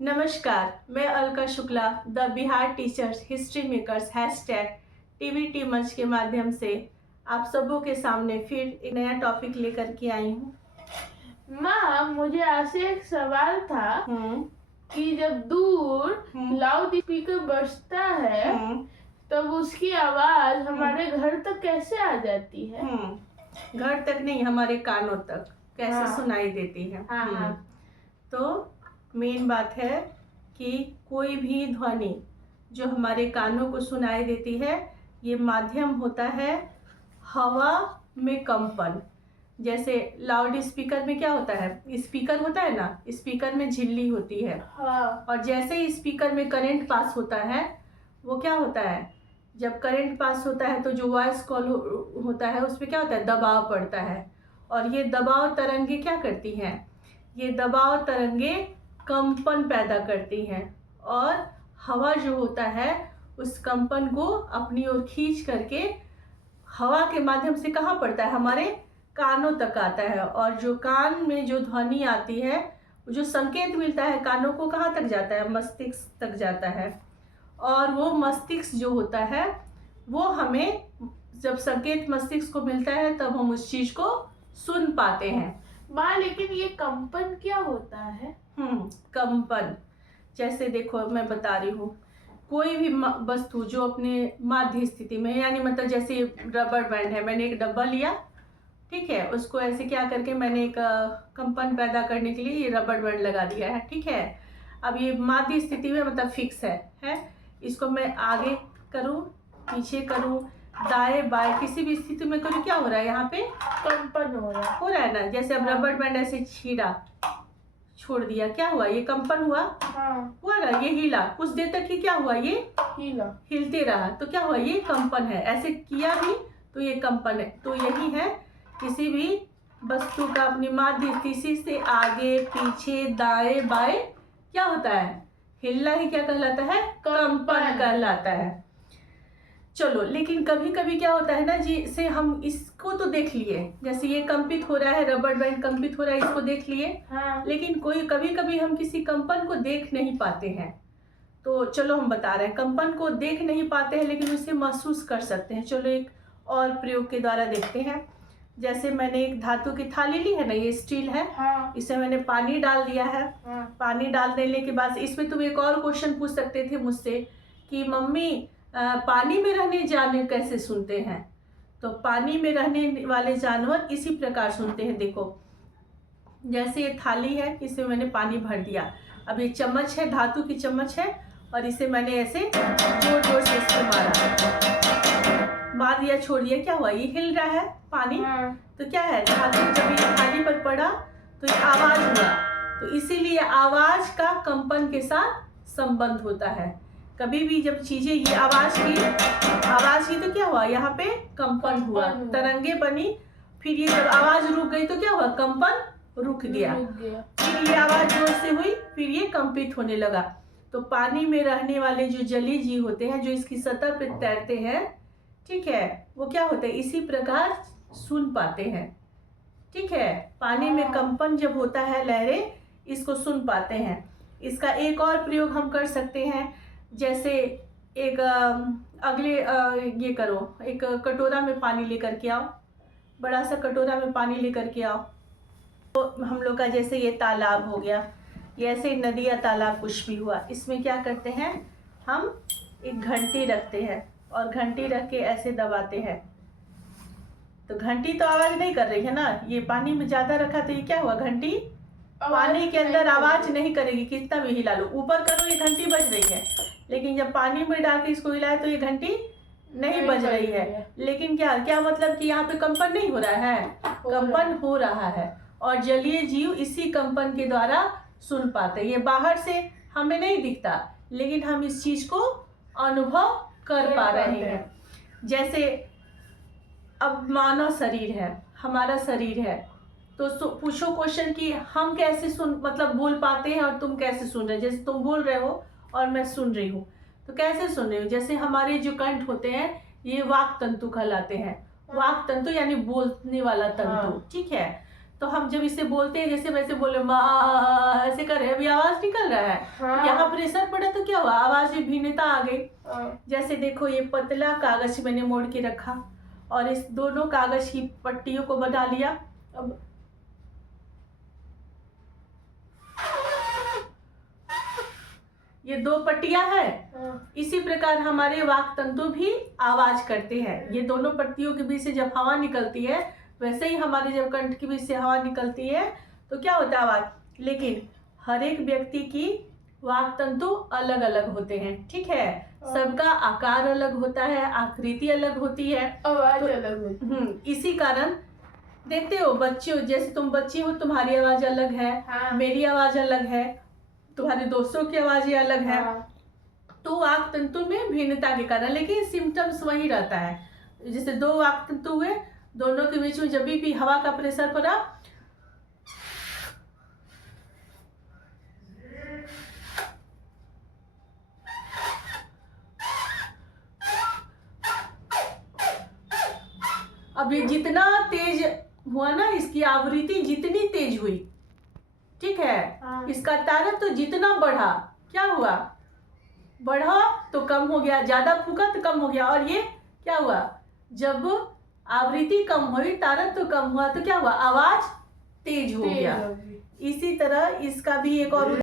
नमस्कार, मैं Alka Shukla the Bihar teachers history makers hashtag TVT मंच के माध्यम से आप सबों के सामने फिर एक नया टॉपिक लेकर के आई हूँ। माँ, मुझे आपसे एक सवाल था कि जब दूर लाउड स्पीकर बजता है तब उसकी आवाज हमारे घर तक कैसे आ जाती है? घर तक नहीं, हमारे कानों तक कैसे सुनाई देती है। तो मेन बात है कि कोई भी ध्वनि जो हमारे कानों को सुनाई देती है, ये माध्यम होता है हवा में कंपन। जैसे लाउड स्पीकर में क्या होता है, स्पीकर होता है ना, स्पीकर में झिल्ली होती है। और जैसे ही स्पीकर में करंट पास होता है, वो क्या होता है, जब करंट पास होता है तो जो वॉइस कॉल होता है उस पर क्या होता है, दबाव पड़ता है। और ये दबाव तरंगे क्या करती हैं, ये दबाव तरंगे कंपन पैदा करती हैं और हवा जो होता है उस कंपन को अपनी ओर खींच करके हवा के माध्यम से कहाँ पड़ता है, हमारे कानों तक आता है। और जो कान में जो ध्वनि आती है, जो संकेत मिलता है कानों को, कहाँ तक जाता है, मस्तिष्क तक जाता है। और वो मस्तिष्क जो होता है वो हमें, जब संकेत मस्तिष्क को मिलता है तब हम उस चीज को सुन पाते हैं। माँ, लेकिन ये कंपन क्या होता है? कंपन, जैसे देखो मैं बता रही हूँ, कोई भी वस्तु जो अपने माध्य स्थिति में, यानी मतलब जैसे रबर बैंड है, मैंने एक डब्बा लिया, ठीक है, उसको ऐसे क्या करके मैंने एक कंपन पैदा करने के लिए ये रबर बैंड लगा दिया है, ठीक है। अब ये माध्य स्थिति में मतलब फिक्स है। इसको मैं आगे करूँ, पीछे करूँ, दाएं बाएं, किसी भी स्थिति में करूँ, क्या हो रहा है, यहाँ पे कंपन हो रहा है ना। जैसे अब रबर बैंड ऐसे छोड़ दिया, क्या हुआ, ये कंपन हुआ। हुआ ना, ये हिला, कुछ देर तक ही क्या हुआ, ये हिलते रहा, तो क्या हुआ, ये कंपन है। ऐसे किया भी तो ये कंपन है। तो यही है, किसी भी वस्तु का अपनी माध्य स्थिति से आगे पीछे दाएं बाएं क्या होता है, हिलना ही क्या कहलाता है, कंपन कहलाता है। चलो, लेकिन कभी कभी क्या होता है ना जी, से हम इसको तो देख लिए, जैसे ये कंपित हो रहा है, रबर बैंड कंपित हो रहा है, इसको देख लिए। लेकिन कभी कभी हम किसी कंपन को देख नहीं पाते हैं। तो चलो हम बता रहे हैं, कंपन को देख नहीं पाते हैं लेकिन उसे महसूस कर सकते हैं। चलो एक और प्रयोग के द्वारा देखते हैं। जैसे मैंने एक धातु की थाली ली है ना, ये स्टील है, इसमें मैंने पानी डाल दिया है। पानी डाल देने के बाद इसमें तुम एक और क्वेश्चन पूछ सकते थे मुझसे कि मम्मी पानी में रहने जानवर कैसे सुनते हैं। तो पानी में रहने वाले जानवर इसी प्रकार सुनते हैं। देखो, जैसे ये थाली है, इसमें मैंने पानी भर दिया। अब ये चम्मच है, धातु की चम्मच है, और इसे मैंने ऐसे जोर जोर से इसको मार दिया, छोड़ दिया, क्या हुआ, ये हिल रहा है पानी। तो क्या है, धातु जब ये थाली पर पड़ा तो ये आवाज हुआ। तो इसीलिए आवाज का कंपन के साथ संबंध होता है। कभी भी जब चीजें ये आवाज की तो क्या हुआ, यहाँ पे कंपन हुआ, तरंगे बनी। फिर ये जब आवाज रुक गई तो क्या हुआ, कंपन रुक गया। फिर ये आवाज जोर से हुई, फिर ये कंपित होने लगा। तो पानी में रहने वाले जो जलीय जीव होते हैं, जो इसकी सतह पे तैरते हैं, ठीक है, वो क्या होते हैं, इसी प्रकार सुन पाते हैं। ठीक है, पानी में कंपन जब होता है, लहरें, इसको सुन पाते हैं। इसका एक और प्रयोग हम कर सकते हैं। जैसे एक ये करो, एक कटोरा में पानी लेकर के आओ, बड़ा सा कटोरा में पानी लेकर के आओ। तो हम लोग का जैसे ये तालाब हो गया, ये ऐसे नदी या तालाब कुछ भी हुआ, इसमें क्या करते हैं, हम एक घंटी रखते हैं और घंटी रख के ऐसे दबाते हैं। तो घंटी तो आवाज नहीं कर रही है ना, ये पानी में ज्यादा रखा तो ये क्या हुआ, घंटी पानी के अंदर आवाज नहीं करेगी, कितना भी हिला लो, ऊपर करो ये घंटी बज रही है। लेकिन जब पानी में डाल के इसको हिलाए तो ये घंटी नहीं बज रही है। लेकिन क्या मतलब कि यहाँ पे कंपन नहीं हो रहा है, कंपन हो रहा है। और जलीय जीव इसी कंपन के द्वारा सुन पाते हैं। ये बाहर से हमें नहीं दिखता लेकिन हम इस चीज को अनुभव कर पा रहे हैं। जैसे अब मानव शरीर है, हमारा शरीर है, तो पूछो क्वेश्चन कि हम कैसे मतलब बोल पाते हैं और तुम कैसे सुन रहे हो। जैसे तुम बोल रहे हो और मैं सुन रही हूँ, तो कैसे सुन रही हूँ, जैसे हमारे जो कंठ होते हैं ये वाक तंतु कहलाते हैं। वाक तंतु यानी बोलने वाला तंतु, ठीक है। तो हम जब इसे बोलते हैं, जैसे वैसे बोले माँ ऐसे कर रहे हैं, अभी आवाज निकल रहा है। हाँ। यहाँ प्रेशर पड़ा तो क्या हुआ, आवाज में भिन्नता आ गई। जैसे देखो ये पतला कागज मैंने मोड़ के रखा और इस दोनों कागज की पट्टियों को बना लिया। अब ये दो पट्टियां हैं। इसी प्रकार हमारे वाक तंतु भी आवाज करते हैं। ये दोनों पट्टियों के बीच से जब हवा निकलती है, वैसे ही हमारे जब कंठ के बीच से हवा निकलती है तो क्या होता है, आवाज। लेकिन हर एक व्यक्ति की वाक तंतु अलग अलग होते हैं, ठीक है। सबका आकार अलग होता है, आकृति अलग होती है, आवाज अलग होती है। इसी कारण देखते हो बच्चियों, जैसे तुम बच्ची हो, तुम्हारी आवाज अलग है। हाँ। मेरी आवाज अलग है, तुम्हारे दोस्तों की आवाजें अलग है। तो वाक तंतु में भिन्नता के कारण, लेकिन सिम्टम्स वही रहता है। जैसे दो वाक तंतु हुए, दोनों के बीच में जब भी हवा का प्रेशर पड़ा, अब ये जितना तेज हुआ ना, इसकी आवृत्ति जितनी तेज हुई, ठीक है, इसका तारक तो जितना बढ़ा, क्या हुआ, बढ़ा तो कम हो गया, ज्यादा फूका तो कम हो गया। और ये क्या हुआ, जब आवृत्ति कम हुई, तारक तो कम हुआ, तो क्या हुआ, आवाज तेज हो गया। इसी तरह इसका भी एक और